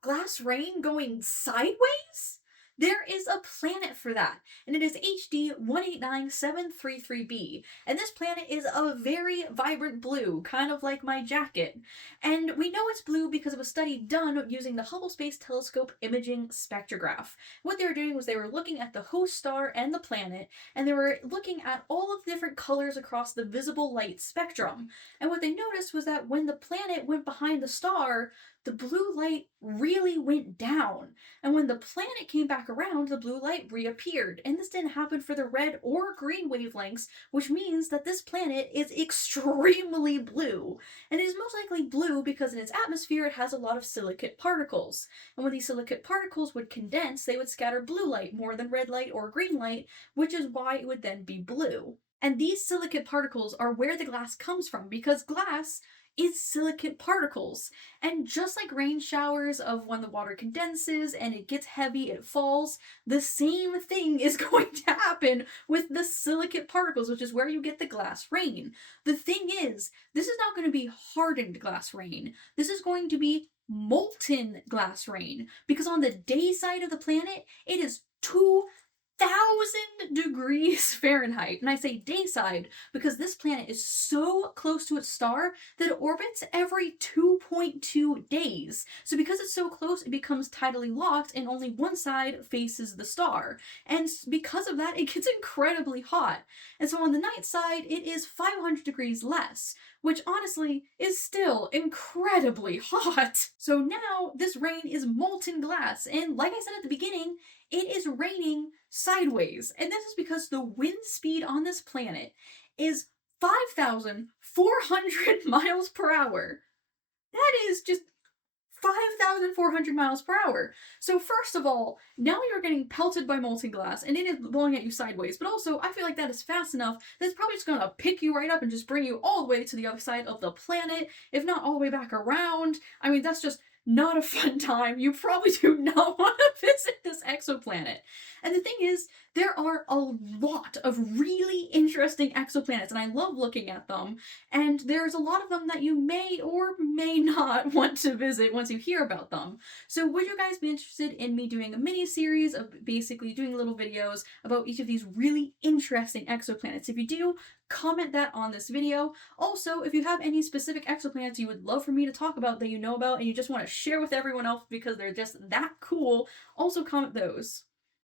glass rain going sideways? There is a planet for that, and it is HD 189733b. And this planet is a very vibrant blue, kind of like my jacket. And we know it's blue because of a study done using the Hubble Space Telescope imaging spectrograph. What they were doing was they were looking at the host star and the planet, and they were looking at all of the different colors across the visible light spectrum. And what they noticed was that when the planet went behind the star, the blue light really went down. And when the planet came back around, the blue light reappeared. And this didn't happen for the red or green wavelengths, which means that this planet is extremely blue. And it is most likely blue because in its atmosphere it has a lot of silicate particles. And when these silicate particles would condense, they would scatter blue light more than red light or green light, which is why it would then be blue. And these silicate particles are where the glass comes from because glass is silicate particles. And just like rain showers of when the water condenses and it gets heavy, it falls, the same thing is going to happen with the silicate particles, which is where you get the glass rain. The thing is, this is not going to be hardened glass rain. This is going to be molten glass rain because on the day side of the planet, it is 2,000 degrees Fahrenheit. And I say day side because this planet is so close to its star that it orbits every 2.2 days. So because it's so close, it becomes tidally locked and only one side faces the star. And because of that, it gets incredibly hot. And so on the night side, it is 500 degrees less, which honestly is still incredibly hot. So now this rain is molten glass. And like I said at the beginning, it is raining sideways. And this is because the wind speed on this planet is 5,400 miles per hour. That is just 5,400 miles per hour. So first of all, now you're getting pelted by molten glass and it is blowing at you sideways. But also, I feel like that is fast enough that it's probably just going to pick you right up and just bring you all the way to the other side of the planet, if not all the way back around. I mean, that's just not a fun time. You probably do not want to visit this exoplanet. And the thing is, there are a lot of really interesting exoplanets, and I love looking at them. And there's a lot of them that you may or may not want to visit once you hear about them. So would you guys be interested in me doing a mini series of basically doing little videos about each of these really interesting exoplanets? If you do, comment that on this video. Also, if you have any specific exoplanets you would love for me to talk about that you know about and you just want to share with everyone else because they're just that cool, also comment those.